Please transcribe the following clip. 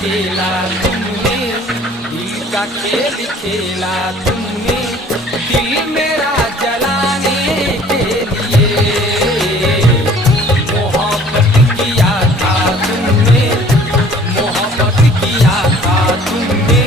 खेला तुमने, दिल का खेल खेला तुमने, दिल मेरा जलाने के लिए। मोहब्बत किया था तुमने, मोहब्बत किया था तुमने,